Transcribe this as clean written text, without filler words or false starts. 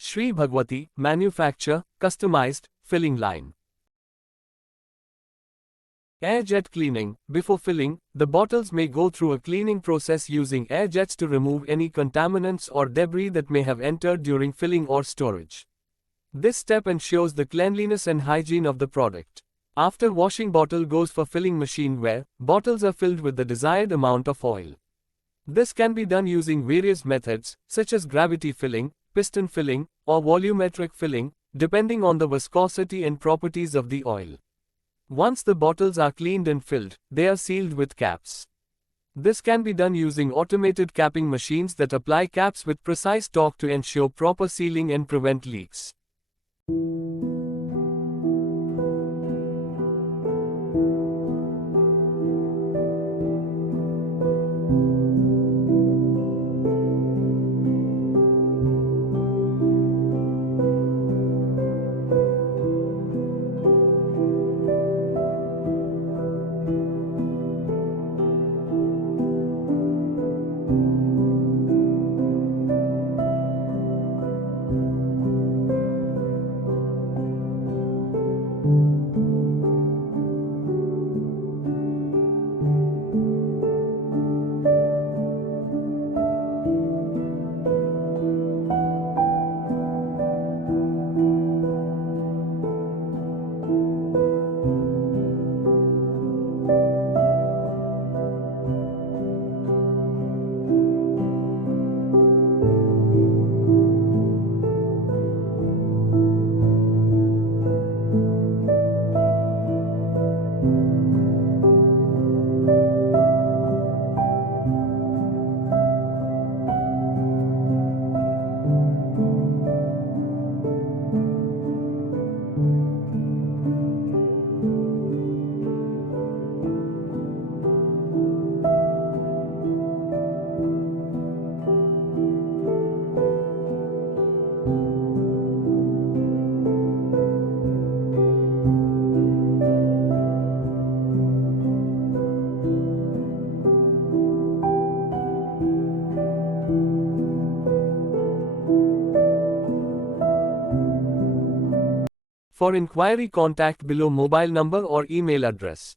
Shri Bhagwati, manufacture, customized, filling line. Air jet cleaning. Before filling, the bottles may go through a cleaning process using air jets to remove any contaminants or debris that may have entered during filling or storage. This step ensures the cleanliness and hygiene of the product. After washing, bottle goes for filling machine where bottles are filled with the desired amount of oil. This can be done using various methods, such as gravity filling, piston filling, or volumetric filling, depending on the viscosity and properties of the oil. Once the bottles are cleaned and filled, they are sealed with caps. This can be done using automated capping machines that apply caps with precise torque to ensure proper sealing and prevent leaks. For inquiry, contact below mobile number or email address.